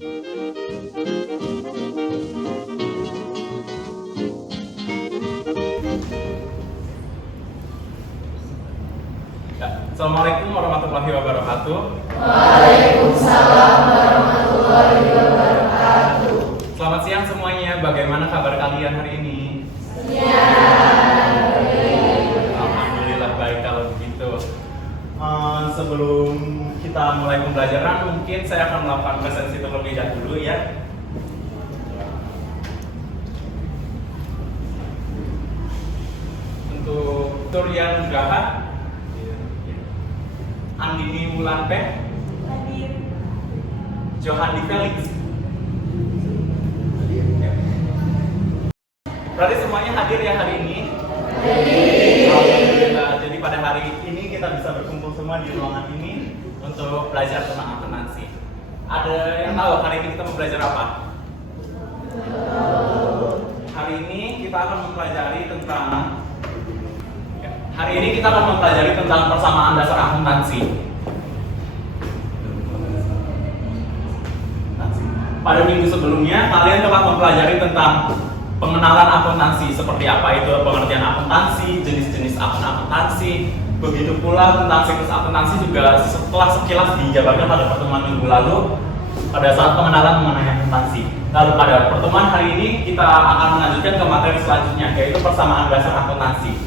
Assalamualaikum warahmatullahi wabarakatuh. Waalaikumsalam warahmatullahi wabarakatuh. Selamat siang semuanya. Bagaimana kabar kalian hari ini? Alhamdulillah baik kalau begitu. Sebelum kita mulai pembelajaran, mungkin saya akan melakukan presensi terlebih dahulu ya. Untuk Surya Nugraha, Andini Wulanpe, Johandi Felix. Berarti semuanya hadir ya hari ini? Alhamdulillah. Jadi pada hari ini kita bisa berkumpul semua di ruangan ini untuk belajar tentang akuntansi. Ada yang tahu hari ini kita mau belajar apa? Hari ini kita akan mempelajari tentang persamaan dasar akuntansi. Pada minggu sebelumnya kalian telah mempelajari tentang pengenalan akuntansi, seperti apa itu pengertian akuntansi, jenis-jenis akun akuntansi. Begitu pula tentang siklus akuntansi juga setelah sekilas dijabarkan pada pertemuan minggu lalu pada saat pengenalan mengenai akuntansi. Lalu pada pertemuan hari ini kita akan melanjutkan ke materi selanjutnya, yaitu persamaan dasar akuntansi.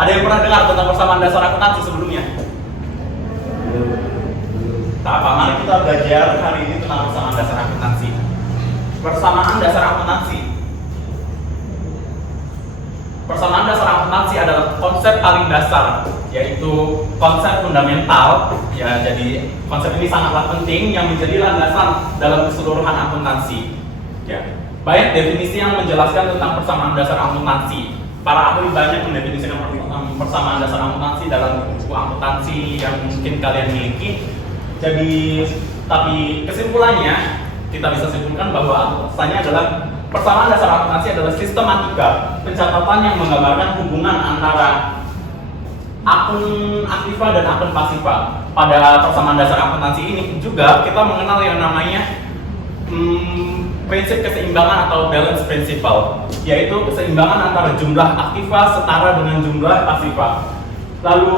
Ada yang pernah dengar tentang persamaan dasar akuntansi sebelumnya? Tak apa, mari kita belajar hari ini tentang persamaan dasar akuntansi. Persamaan dasar akuntansi. Persamaan dasar akuntansi adalah konsep paling dasar, yaitu konsep fundamental. Ya, jadi konsep ini sangatlah penting yang menjadi landasan dalam keseluruhan akuntansi. Ya, banyak definisi yang menjelaskan tentang persamaan dasar akuntansi. Para ahli banyak mendefinisikan persamaan dasar akuntansi dalam buku akuntansi yang mungkin kalian miliki. Jadi, tapi kesimpulannya kita bisa simpulkan bahwa asalnya adalah persamaan dasar akuntansi adalah sistematika pencatatan yang menggambarkan hubungan antara akun aktiva dan akun pasiva. Pada persamaan dasar akuntansi ini juga kita mengenal yang namanya prinsip keseimbangan atau balance principle, yaitu keseimbangan antara jumlah aktiva setara dengan jumlah pasiva. Lalu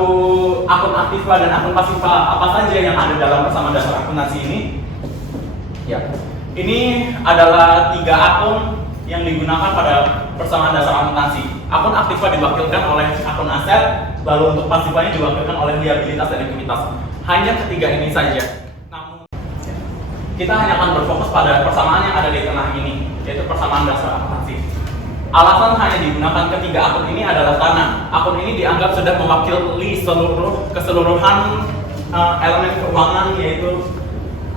akun aktiva dan akun pasiva apa saja yang ada dalam persamaan dasar akuntansi ini? Ya, ini adalah 3 akun yang digunakan pada persamaan dasar akuntansi. Akun aktiva diwakilkan oleh akun aset, lalu untuk pasifanya diwakilkan oleh liabilitas dan ekuitas. Hanya ketiga ini saja. Namun kita hanya akan berfokus pada persamaan yang ada di tengah ini, yaitu persamaan dasar akuntansi. Alasan hanya digunakan ketiga akun ini adalah karena akun ini dianggap sudah mewakili keseluruhan elemen keuangan, yaitu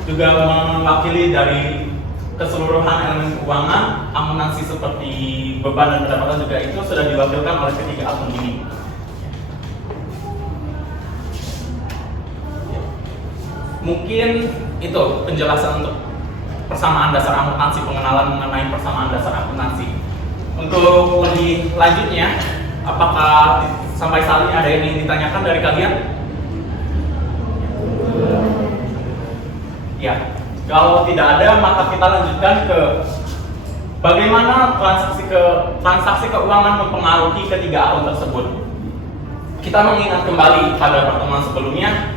juga mewakili dari keseluruhan elemen keuangan. Akuntansi seperti beban dan pendapatan juga itu sudah diwakilkan oleh ketiga akun ini. Mungkin itu penjelasan untuk persamaan dasar akuntansi, pengenalan mengenai persamaan dasar akuntansi. Untuk lebih lanjutnya, apakah sampai saat ini ada yang ingin ditanyakan dari kalian? Ya, kalau tidak ada, maka kita lanjutkan ke bagaimana transaksi keuangan mempengaruhi ketiga akun tersebut. Kita mengingat kembali pada pertemuan sebelumnya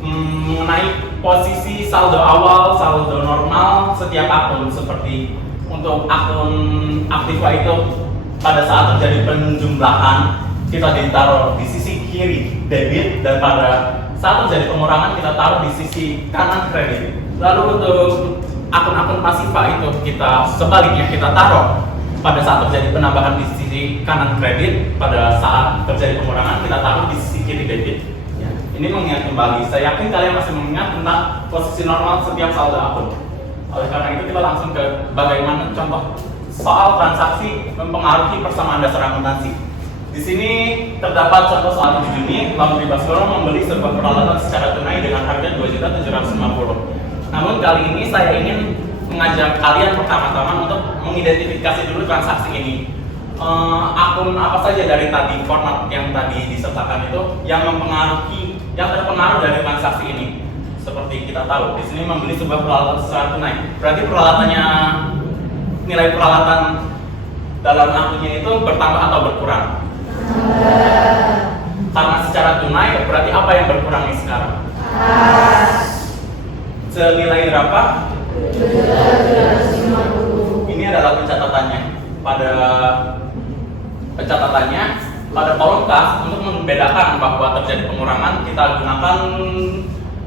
mengenai posisi saldo awal, saldo normal setiap akun. Seperti untuk akun aktiva itu pada saat terjadi penjumlahan kita ditaruh di sisi kiri debit, dan pada saat terjadi pengurangan kita taruh di sisi kanan kredit. Lalu untuk akun-akun pasiva itu kita sebaliknya, kita taruh pada saat terjadi penambahan di sisi kanan kredit, pada saat terjadi pengurangan kita taruh di sisi kiri debit. Ini mengingat kembali, saya yakin kalian masih mengingat tentang posisi normal setiap saldo akun. Oleh karena itu kita langsung ke bagaimana contoh soal transaksi mempengaruhi persamaan dasar akuntansi. Di sini terdapat contoh soal 7 Juni, Laundry Baskoro membeli sebuah peralatan secara tunai dengan harga 2.750.000. Namun kali ini saya ingin mengajak kalian pertama-tama untuk mengidentifikasi dulu transaksi ini. Akun apa saja dari tadi, format yang tadi disertakan itu yang terpengaruh dari transaksi ini. seperti kita tahu di sini membeli sebuah peralatan secara tunai. Berarti peralatannya, nilai peralatan dalam akunnya itu bertambah atau berkurang? Karena secara tunai berarti apa yang berkurang nih sekarang? Senilai berapa? 750. Ini adalah pencatatannya. Pada kolom kas untuk membedakan bahwa terjadi pengurangan, kita gunakan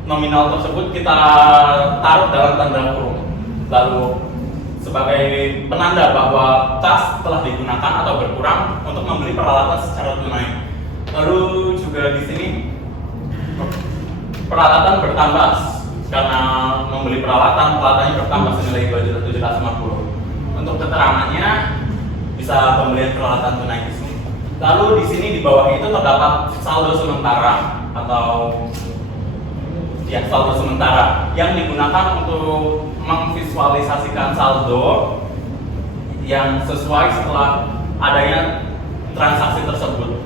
nominal tersebut kita taruh dalam tanda kurung. Lalu sebagai penanda bahwa kas telah digunakan atau berkurang untuk membeli peralatan secara tunai. Lalu juga di sini peralatan bertambah karena membeli peralatannya bertambah senilai 2.750. Untuk keterangannya bisa pembelian peralatan tunai di sini. Lalu di sini di bawah itu terdapat saldo sementara atau saldo sementara yang digunakan untuk memvisualisasikan saldo yang sesuai setelah adanya transaksi tersebut.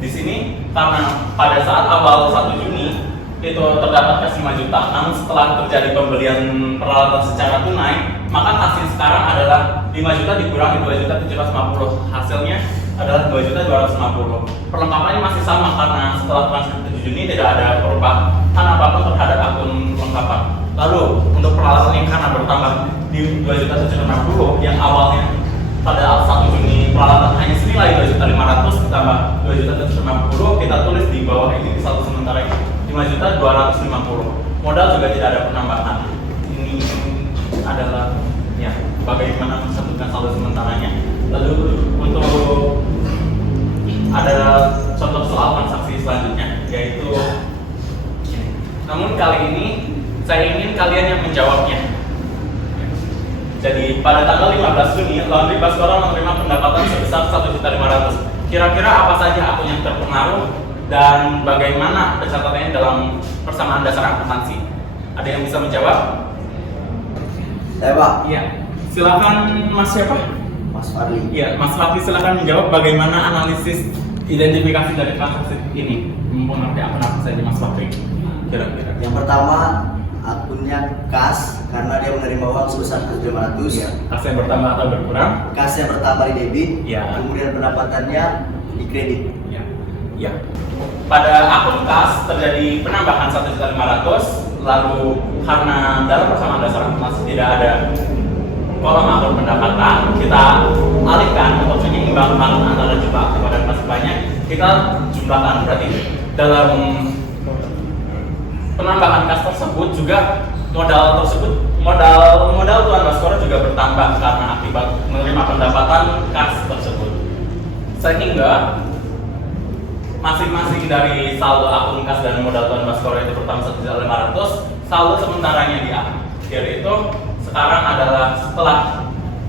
Di sini karena pada saat awal 1 Juni itu terdapat kas 5 juta, namun setelah terjadi pembelian peralatan secara tunai, maka hasil sekarang adalah 5 juta dikurangi 2.750. Hasilnya adalah 2.250. Perlengkapannya masih sama karena setelah transaksi 7 Juni tidak ada perubahan apapun terhadap akun lengkapan. Lalu untuk peralatan yang karena bertambah di 2.750 yang awalnya pada 1 Juni peralatan hanya senilai 2.500 ditambah 2.750, kita tulis di bawah ini di saldo sementara ini 5.250. Modal juga tidak ada penambahan. Ini adalah ya bagaimana menentukan saldo sementaranya. Lalu untuk ada contoh soal transaksi selanjutnya, yaitu ini. Namun kali ini saya ingin kalian yang menjawabnya. Jadi pada tanggal 15 Juni, Laundry Baskoro menerima pendapatan sebesar 1.500.000. Kira-kira apa saja akun yang terpengaruh dan bagaimana pencatatannya dalam persamaan dasar akuntansi? Ada yang bisa menjawab? Saya Pak. Iya. Silakan Mas siapa? Mas Fadli. Iya, Mas Fadli silakan menjawab bagaimana analisis identifikasi dari transaksi ini. Mempengaruhi akun apa saja Mas Fadli? Kira-kira. Yang pertama akunnya kas karena dia menerima uang sebesar 1.500. Iya. Kas yang bertambah atau berkurang? Kas yang pertama di debit. Iya. Kemudian pendapatannya di kredit. Iya. Iya. Pada akun kas terjadi penambahan 1.500.000, lalu karena dalam persamaan dasar akuntansi tidak ada kolom akun pendapatan, kita alihkan untuk menyeimbangkan antara jumlah aktif dan kas banyak, kita jumlahkan. Berarti dalam penambahan kas tersebut juga modal Tuan Baskoro juga bertambah karena akibat menerima pendapatan kas tersebut. Sehingga masing-masing dari saldo akun kas dan modal Tuan Baskoro itu bertambah 1.500.000, saldo sementaranya di akhir itu sekarang adalah setelah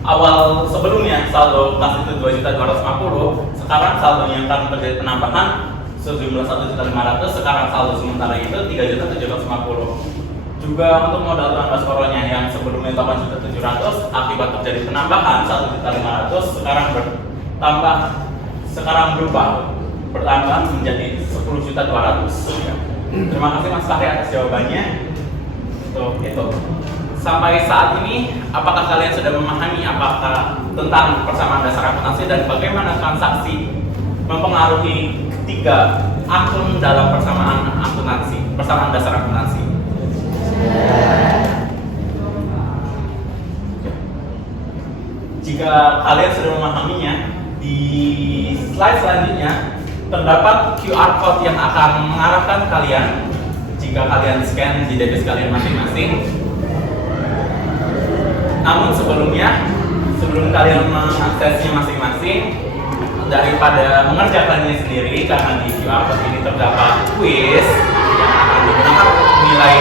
awal sebelumnya saldo kas itu 2.250.000, sekarang saldonya karena terjadi penambahan sejumlah 1.500.000, sekarang saldo sementara itu 3.750.000. Juga untuk modal Tuan Baskoronya yang sebelumnya 8.700.000, akibat terjadi penambahan 1.500.000, sekarang bertambah menjadi 10.200.000. Ya. Terima kasih Mas Fahri atas jawabannya. Untuk itu. Sampai saat ini, apakah kalian sudah memahami apakah tentang persamaan dasar akuntansi dan bagaimana transaksi mempengaruhi ketiga akun dalam persamaan dasar akuntansi? Jika kalian sudah memahaminya, di slide selanjutnya terdapat QR code yang akan mengarahkan kalian jika kalian scan di device kalian masing-masing. Namun sebelum kalian mengaksesnya masing-masing, daripada mengerjakannya sendiri, karena di QR code ini terdapat quiz yang akan digunakan untuk menilai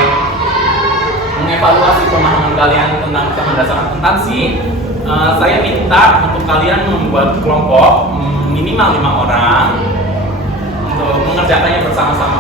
mengevaluasi pemahaman kalian tentang persamaan dasar akuntansi, saya minta untuk kalian membuat kelompok minimal 5 orang untuk mengerjakannya bersama-sama.